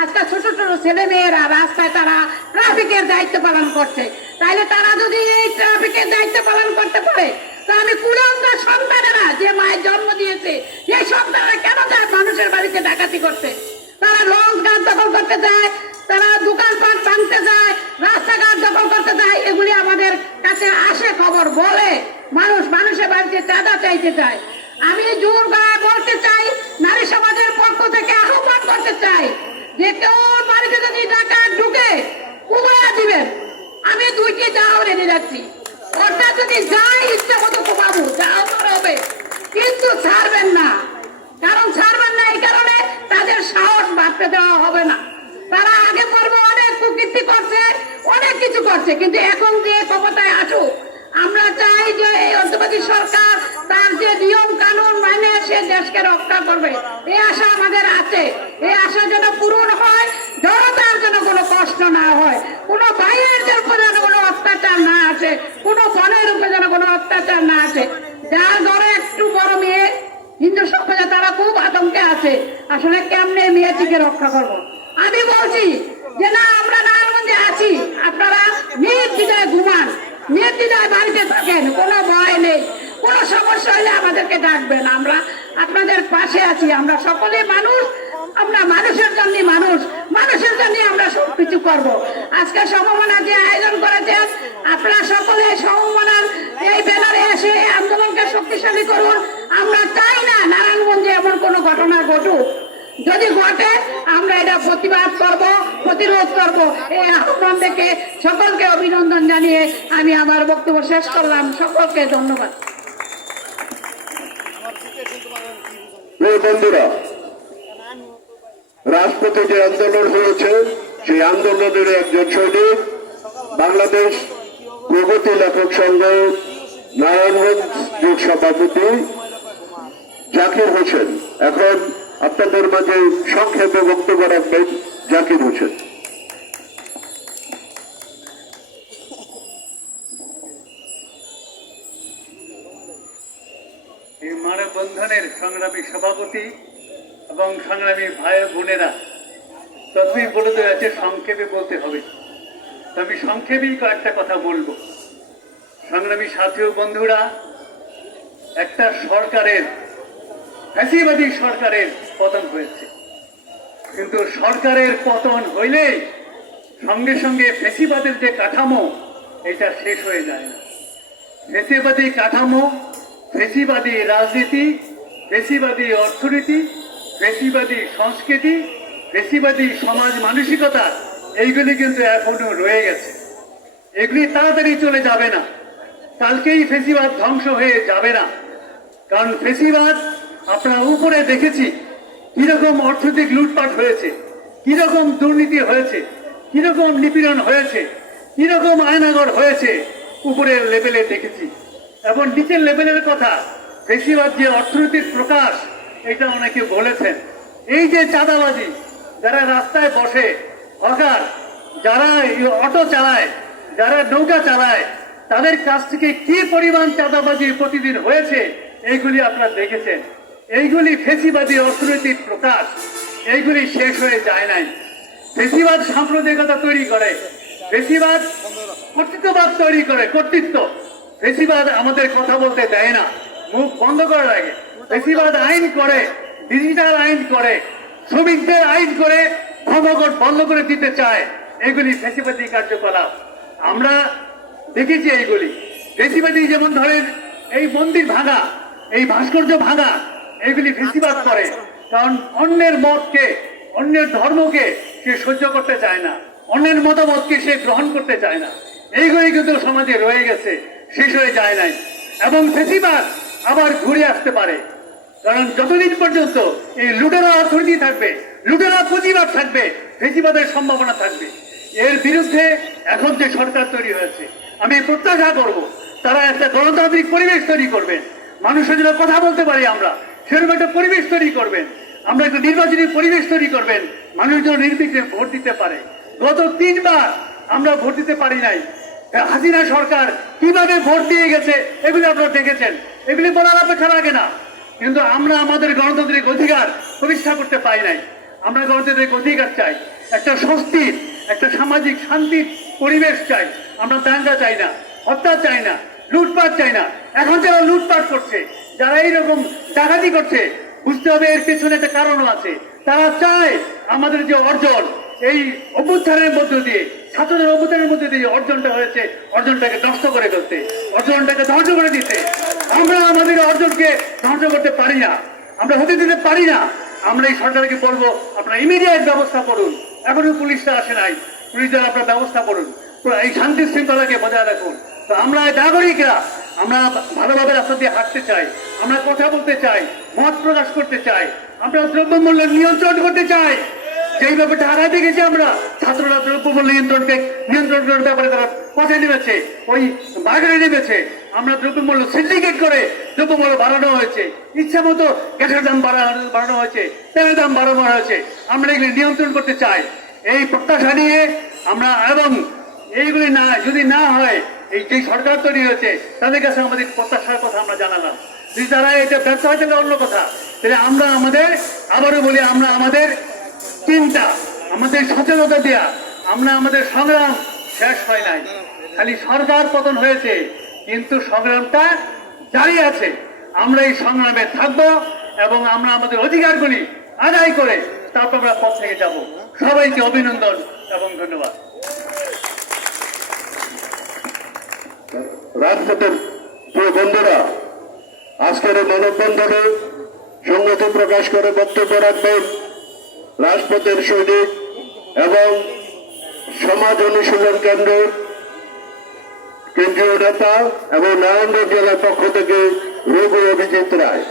আজকে ছোট ছোট ছেলে মেয়েরা রাস্তায় তারা ট্রাফিকের দায়িত্ব পালন করছে। তাইলে তারা যদি এই ট্রাফিকের দায়িত্ব পালন করতে পারে, তা আমি কুলাঙ্গার সন্তানেরা যে মায়ের জন্ম দিয়েছে, সেই সন্তানরা কেন যায় মানুষের বাড়িতে ডাকাতি করতে? তারা লঞ্চ ঘাট দখল করতে যায়, তারা দোকানপাট ভাঙতে যায়, রাস্তাঘাট দখল করতে যায়। এগুলি আমাদের কাছে আসে, খবর বলে মানুষ মানুষের বাড়িতে চাঁদা চাইতে চায়। আমি জোর গলায় বলতে চাই, নারী সমাজের পক্ষ থেকে আহ্বান করতে চাই যে কেউ বাড়িতে যদি ডাকাত ঢুকে কুমায়া দিবেন। আমি 2টি দাও রেডি রাখছি, ওটা যদি যায় ইচ্ছা মতো কুমাবো, যাও হবে, কিন্তু ছাড়বেন না। কারণ ছাড়বেন না এই কারণে তাদের সাহস বাড়তে দেওয়া হবে না। তারা আগে পর্বে অনেক কুকীর্তি করছে, অনেক কিছু করছে, কিন্তু এখন যে ক্ষমতায় আসুক, আমরা চাই যে এই অন্তর্বর্তী সরকার তার যে নিয়ম কানুন মানে সে দেশকে রক্ষা করবে, এই আশা আমাদের আছে। এই আশা যেন পূরণ হয়, জনতার যেন কোনো কষ্ট না হয়, কোনো ভাইয়ের উপর যেন কোনো অত্যাচার না আসে, কোনো বোনের উপরে যেন কোনো অত্যাচার না আসে। যার ঘরে একটু বড় মেয়ে হিন্দু সম্প্রদায় তারা খুব আতঙ্কে আছে, আসলে কেমনে মেয়েটিকে রক্ষা করবো। আমি বলছি যে না, আমরা নারায়ণগঞ্জে আছি, আপনারা নির্দ্বিধায় ঘুমান, নির্দ্বিধায় বাড়িতে থাকেন, কোনো ভয় নেই। কোনো সমস্যা হলে আমাদেরকে ডাকবেন, আমরা আপনাদের পাশে আছি। আমরা সকলে মানুষ, আমরা মানুষের জন্য মানুষ, মানুষের জন্য আমরা সবকিছু করব। আজকে সমমনা যে আয়োজন করেছেন, আপনারা সকলে সমমনার এই ব্যানারে এসে আন্দোলনকে শক্তিশালী করুন। আমরা চাই না নারায়ণগঞ্জে এমন কোনো ঘটনা ঘটুক, যদি ঘটে আমরা এটা প্রতিবাদ করব, প্রতিরোধ করব। এই আহ্বান থেকে সকলকে অভিনন্দন জানিয়ে আমি আমার বক্তব্য শেষ করলাম। সকলকে ধন্যবাদ। বন্ধুরা, রাজপথে যে আন্দোলন হয়েছে, সেই আন্দোলনের একজন সৈনিক বাংলাদেশ প্রগতি লেখক সংঘ নারায়ণগঞ্জ যুগ সভাপতি জাকির হোসেন এখন আপনাদের মাঝে সংক্ষেপে বক্তব্য রাখবেন। জাকির হোসেন। এই মানববন্ধনের সংগ্রামী সভাপতি এবং সংগ্রামী ভাই বোনেরা, প্রথমেই বলে দেওয়া আছে সংক্ষেপে বলতে হবে, তো আমি সংক্ষেপেই কয়েকটা কথা বলবো। সংগ্রামী সাথী ও বন্ধুরা, একটা সরকারের, ফ্যাসিবাদী সরকারের পতন হয়েছে, কিন্তু সরকারের পতন হইলেই সঙ্গে সঙ্গে ফ্যাসিবাদের যে কাঠামো, এটা শেষ হয়ে যায় না। ফ্যাসিবাদী কাঠামো, ফ্যাসিবাদী রাজনীতি, ফ্যাসিবাদী অর্থনীতি, ফ্যাসিবাদী সংস্কৃতি, ফ্যাসিবাদী সমাজ মানসিকতা, এইগুলি কিন্তু এখনো রয়ে গেছে। এগুলি তাড়াতাড়ি চলে যাবে না, কালকেই ফ্যাসিবাদ ধ্বংস হয়ে যাবে না। কারণ ফ্যাসিবাদ আপনারা উপরে দেখেছি কিরকম অর্থনৈতিক লুটপাট হয়েছে, কিরকম দুর্নীতি হয়েছে, কিরকম নিপীড়ন হয়েছে, কিরকম আয়নাগর হয়েছে, উপরের লেভেলে দেখেছি। এবং নিচের লেভেলের কথা, ফ্যাসিবাদ যে অর্থনৈতিক প্রকাশ, এটা অনেকে বলেছেন। এই যে চাঁদাবাজি, যারা রাস্তায় বসে হকার, যারা অটো চালায়, যারা নৌকা চালায়, তাদের কাছ থেকে কি পরিমাণ চাঁদাবাজি প্রতিদিন হয়েছে, এইগুলি আপনারা দেখেছেন। এইগুলি ফ্যাসিবাদী অর্থনৈতিক প্রকাশ, এইগুলি শেষ হয়ে যায় নাই। ফ্যাসিবাদ সাম্প্রদায়িকতা তৈরি করে, ফ্যাসিবাদ কর্তৃত্ববাদ তৈরি করে, কর্তৃত্ব। ফ্যাসিবাদ আমাদের কথা বলতে দেয় না, মুখ বন্ধ করার আগে। ফ্যাসিবাদ আইন করে, ডিজিটাল আইন করে, শ্রমিকদের আইন করে, ধর্মঘট বন্ধ করে দিতে চায়। এগুলি ফ্যাসিবাদী কার্যকলাপ, আমরা দেখেছি এইগুলি। ফ্যাসিবাদী যেমন ধরেন এই মন্দির ভাঙা, এই ভাস্কর্য ভাঙা, এইগুলি ফ্যাসিবাদ করে। কারণ অন্যের মতকে, অন্যের ধর্মকে সে সহ্য করতে চায় না, অন্যের মতামতকে সে গ্রহণ করতে চায় না। এইগুলি কিন্তু সমাজে রয়ে গেছে, শেষ হয়ে যায় নাই। এবং ফ্যাসিবাদ আবার ঘুরে আসতে পারে, কারণ যতদিন পর্যন্ত এই লুটেরা অর্থনীতি থাকবে, লুটেরা পুঁজিবাদ থাকবে, ফ্যাসিবাদের সম্ভাবনা থাকবে। এর বিরুদ্ধে এখন যে সরকার তৈরি হয়েছে, আমি প্রত্যাশা করব তারা একটা গণতান্ত্রিক পরিবেশ তৈরি করবেন, মানুষের জন্য কথা বলতে পারি আমরা, সেরকম একটা পরিবেশ তৈরি করবেন। আমরা একটা নির্বাচনী পরিবেশ তৈরি করবেন, মানুষ যেন নির্বিঘ্নে ভোট দিতে পারে। গত 3 বার আমরা ভোট দিতে পারি নাই। হাসিনা সরকার কিভাবে ভোট দিয়ে গেছে এগুলি আপনারা দেখেছেন, এগুলি বলার অপেক্ষা লাগে না। কিন্তু আমরা আমাদের গণতান্ত্রিক অধিকার প্রতিষ্ঠা করতে পারি নাই। আমরা গণতান্ত্রিক অধিকার চাই, একটা স্বস্তির, একটা সামাজিক শান্তির পরিবেশ চাই। আমরা দাঙ্গা চাই না, হত্যা চাই না, লুটপাট চাই না। এখন যারা লুটপাট করছে, যারা এইরকম ডাকাতি করছে, বুঝতে হবে এর পেছনে একটা কারণও আছে। তারা চায় আমাদের যে অর্জন, এই অভ্যুত্থানের মধ্য দিয়ে, ছাত্রদের অভ্যুত্থানের মধ্যে দিয়ে অর্জনটা হয়েছে, অর্জনটাকে নষ্ট করে ফেলতে, অর্জনটাকে ধ্বংস করে দিতে। আমরা আমাদের অর্জনকে ধ্বংস করতে পারি না, আমরা হতে দিতে পারি না। আমরা এই সরকারকে বলবো, আপনারা ইমিডিয়েট ব্যবস্থা করুন। এখনো পুলিশরা আসে নাই, পুলিশরা আপনার ব্যবস্থা করুন, এই শান্তি শৃঙ্খলাকে বজায় রাখুন। তো আমরা নাগরিকরা, আমরা ভালোভাবে রাস্তা দিয়ে হাঁটতে চাই, আমরা কথা বলতে চাই, মত প্রকাশ করতে চাই, আমরা দ্রব্যমূল্য নিয়ন্ত্রণ করতে চাই। যেই ব্যাপারটা হারাই দেখেছি আমরা, ছাত্ররা দ্রব্যমূল্য নিয়ন্ত্রণ করার ব্যাপারে তারা পথে নেমেছে, ওই বাজারে নেমেছে। আমরা দ্রব্যমূল্য সিন্ডিকেট করে দ্রব্যমূল্য বাড়ানো হয়েছে, ইচ্ছা মতো গ্যাসের দাম বাড়ানো হয়েছে, তেলের দাম বাড়ানো হয়েছে। আমরা এগুলি নিয়ন্ত্রণ করতে চাই। এই প্রত্যাশা নিয়ে আমরা, এবং এইগুলি না যদি না হয়, এই যে সরকার তৈরি হয়েছে তাদের কাছে আমাদের প্রত্যাশার কথা আমরা জানালাম। যদি তারা এটা ব্যর্থ হয় তাহলে অন্য কথা। তাহলে আমরা আমাদের, আবারও বলি, আমরা আমাদের চিন্তা, আমাদের সচেতনতা দেয়া, আমরা আমাদের সংগ্রাম শেষ হয় নাই। খালি সরকার পতন হয়েছে, কিন্তু সংগ্রামটা জারি আছে। আমরা এই সংগ্রামে থাকবো এবং আমরা আমাদের অধিকারগুলি আদায় করে তারপর আমরা পথ থেকে যাব। সবাইকে অভিনন্দন এবং ধন্যবাদ। রাজপথের প্রিয় বন্ধুরা, আজকের এই মানববন্ধনে সংহতি প্রকাশ করে বক্তব্য রাখবেন রাজপথের সৈনিক এবং সমাজ অনুশীলন কেন্দ্রের কেন্দ্রীয় নেতা এবং নারায়ণগঞ্জ জেলার পক্ষ থেকে রঘু অভিজিৎ রায়।